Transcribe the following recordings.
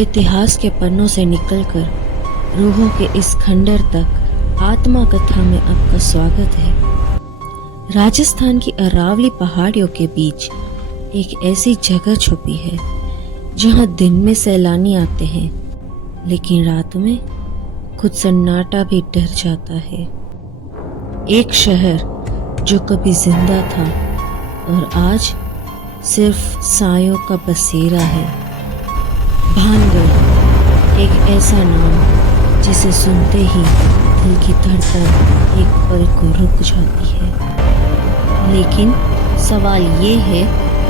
इतिहास के पन्नों से निकलकर रूहों के इस खंडर तक आत्मा कथा में आपका स्वागत है। राजस्थान की अरावली पहाड़ियों के बीच एक ऐसी जगह छुपी है जहां दिन में सैलानी आते हैं, लेकिन रात में खुद सन्नाटा भी डर जाता है। एक शहर जो कभी जिंदा था और आज सिर्फ सायों का बसेरा है। भानगढ़ एक ऐसा नाम जिसे सुनते ही दिल की धड़कन एक पल को रुक जाती है। लेकिन सवाल ये है,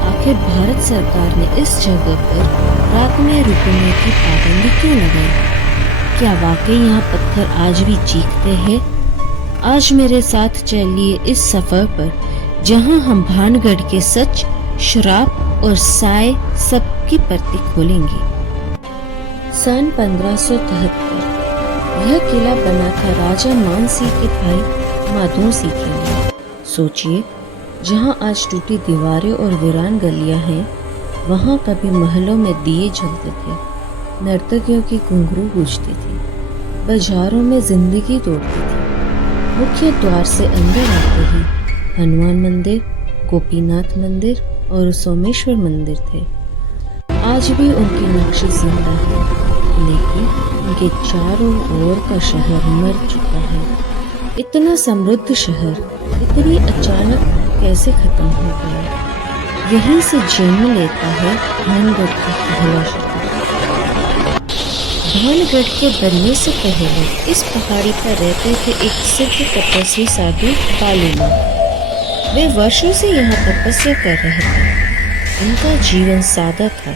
आखिर भारत सरकार ने इस जगह पर रात में रुकने की पाबंदी क्यों लगाई? क्या वाकई यहाँ पत्थर आज भी चीखते हैं? आज मेरे साथ चलिए इस सफर पर, जहाँ हम भानगढ़ के सच, श्राप और साय सबकी परतें खोलेंगे। सन 1573 यह किला बना था राजा मानसिंह के भाई माधो सिंह के लिए। सोचिए, जहाँ आज टूटी दीवारें और वीरान गलियां हैं, वहाँ कभी महलों में दिए जलते थे, नर्तकियों की घुंघरू गूंजती थी, बाजारों में जिंदगी दौड़ती थी। मुख्य द्वार से अंदर आते ही हनुमान मंदिर, गोपीनाथ मंदिर और सोमेश्वर मंदिर थे। आज भी उनकी नक्श जिंदा है, लेकिन उनके चारों ओर का शहर मर चुका है। इतना समृद्ध शहर इतनी अचानक कैसे खत्म हो गया? यहीं से जन्म लेता है भानगढ़ का पहला शहर। भानगढ़ के बनने से पहले इस पहाड़ी पर रहते थे एक सिद्ध तपस्वी साधु बालूनाथ। वे वर्षों से यहाँ तपस्या कर रहे थे। उनका जीवन सादा था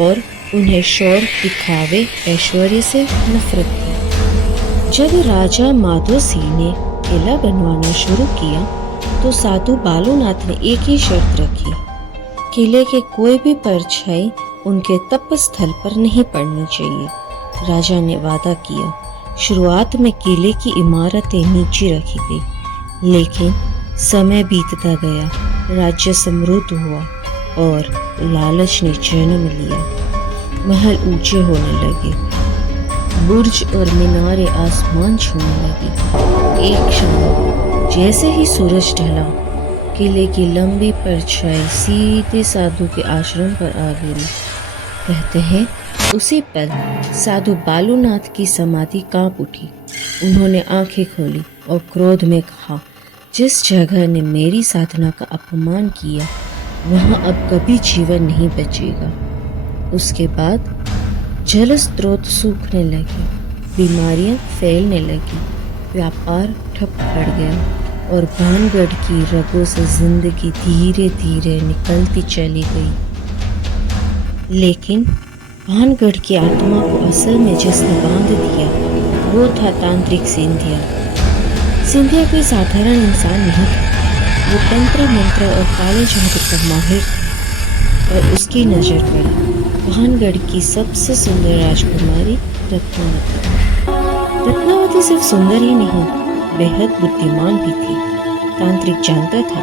और उन्हें शौर, दिखावे, ऐश्वर्य से नफरत थी। जब राजा माधो सिंह ने किला बनवाना शुरू किया तो साधु बालूनाथ ने एक ही शर्त रखी, किले के कोई भी परछाई उनके तपस्थल पर नहीं पड़नी चाहिए। राजा ने वादा किया। शुरुआत में किले की इमारतें नीचे रखी गई, लेकिन समय बीतता गया, राज्य समृद्ध हुआ और लालच ने जन्म लिया। महल ऊंचे होने लगे, बुर्ज और मीनारें आसमान छूने लगी। एक शाम जैसे ही सूरज ढला, किले की लंबी परछाई सीधे साधु के आश्रम पर आ गिरी। कहते हैं उसी पल साधु बालूनाथ की समाधि कांप उठी। उन्होंने आंखें खोली और क्रोध में कहा, जिस जगह ने मेरी साधना का अपमान किया, वहां अब कभी जीवन नहीं बचेगा। उसके बाद जल स्रोत सूखने लगे, बीमारियां फैलने लगी, व्यापार ठप पड़ गया और भानगढ़ की रगों से जिंदगी धीरे धीरे निकलती चली गई। लेकिन भानगढ़ की आत्मा को असल में जिसने बांध दिया, वो था तांत्रिक सिंधिया। सिंधिया कोई साधारण इंसान नहीं था। वो तंत्र मंत्र और काले जादू का माहिर था और उसकी नजर पड़ी भानगढ़ की सबसे सुंदर राजकुमारी रत्नावती। रत्नावती सिर्फ सुंदर ही नहीं, बेहद बुद्धिमान भी थी। तांत्रिक जानता था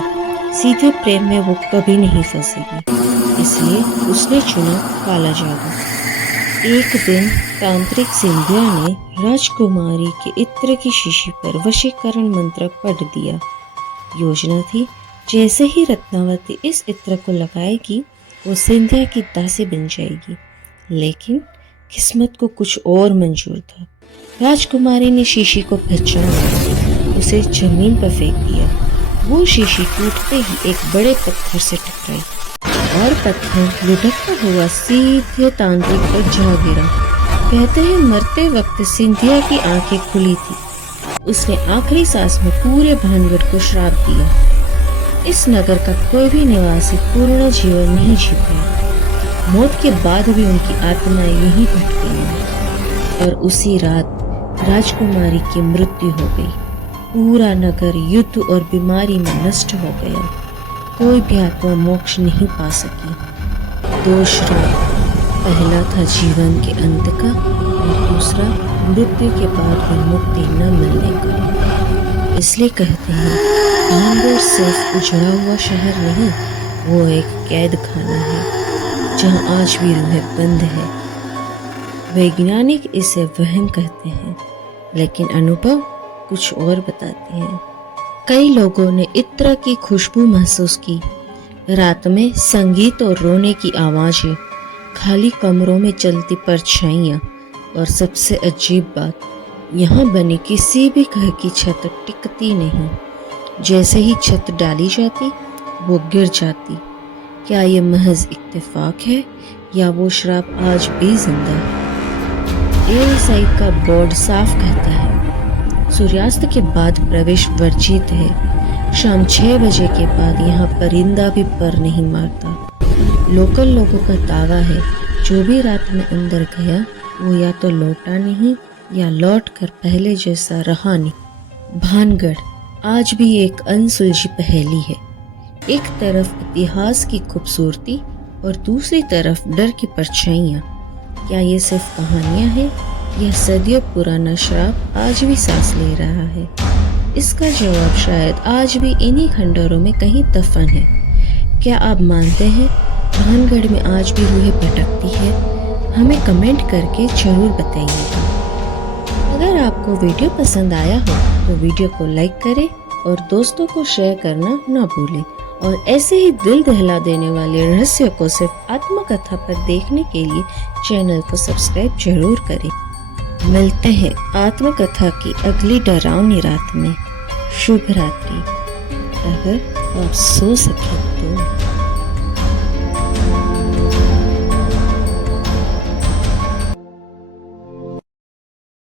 सीधे प्रेम में वो कभी नहीं फंसेगी, इसलिए उसने चुना काला जादू। एक दिन तांत्रिक सिंधिया ने राजकुमारी के इत्र की शीशी पर वशीकरण मंत्र पढ़ दिया। योजना थी, जैसे ही रत्नावती इस इत्र को लगाएगी, वो सिंधिया की दासी बन जाएगी। लेकिन किस्मत को कुछ और मंजूर था। राजकुमारी ने शीशी को पहचाना, उसे जमीन पर फेंक दिया। वो शीशी टूटते ही एक बड़े पत्थर से टकराई और पत्थर लुढ़कता हुआ सीधे तांत्रिक पर जा गिरा। कहते हैं मरते वक्त सिंधिया की आंखें खुली थी। उसने आखिरी सांस में पूरे भानगढ़ को श्राप दिया। इस नगर का कोई भी निवासी पूर्ण जीवन नहीं जी पाया। मौत के बाद भी उनकी आत्माएं यहीं भटकी हैं। और उसी रात राजकुमारी की मृत्यु हो गई। पूरा नगर युद्ध और बीमारी में नष्ट हो गया। कोई भी आत्मा मोक्ष नहीं पा सकी। दो श्राप, पहला था जीवन के अंत का और दूसरा मृत्यु के बाद भी मुक्ति न मिलने का। इसलिए कहते हैं भानगढ़ सिर्फ उजड़ा हुआ शहर नहीं, वो एक कैद खाना है जहाँ आज भी रूहें बंद है। वैज्ञानिक इसे वहम कहते हैं, लेकिन अनुभव कुछ और बताते हैं। कई लोगों ने इत्र की खुशबू महसूस की, रात में संगीत और रोने की आवाज़ें, खाली कमरों में चलती परछाइयाँ, और सबसे अजीब बात, यहाँ बनी किसी भी घर की छत टिकती नहीं। जैसे ही छत डाली जाती वो गिर जाती। क्या ये महज इत्तेफाक है या वो श्राप आज भी जिंदा है? एएसआई का बोर्ड साफ कहता है सूर्यास्त के बाद प्रवेश वर्जित है। शाम 6 बजे के बाद यहाँ परिंदा भी पर नहीं मारता। लोकल लोगों का दावा है जो भी रात में अंदर गया वो या तो लौटा नहीं या लौट कर पहले जैसा रहा नहीं। भानगढ़ आज भी एक अनसुलझी पहेली है। एक तरफ इतिहास की खूबसूरती और दूसरी तरफ डर की परछाइयाँ। क्या ये सिर्फ कहानियाँ हैं या सदियों पुराना श्राप आज भी सांस ले रहा है? इसका जवाब शायद आज भी इन्हीं खंडरों में कहीं दफन है। क्या आप मानते हैं भानगढ़ में आज भी रूहें भटकती है? हमें कमेंट करके जरूर बताइएगा। अगर आपको वीडियो पसंद आया हो तो वीडियो को लाइक करें और दोस्तों को शेयर करना ना भूलें। और ऐसे ही दिल दहला देने वाले रहस्यों को सिर्फ आत्मकथा पर देखने के लिए चैनल को सब्सक्राइब जरूर करें। मिलते हैं आत्मकथा की अगली डरावनी रात में। शुभ रात्रि। अगर आप सो सके तो।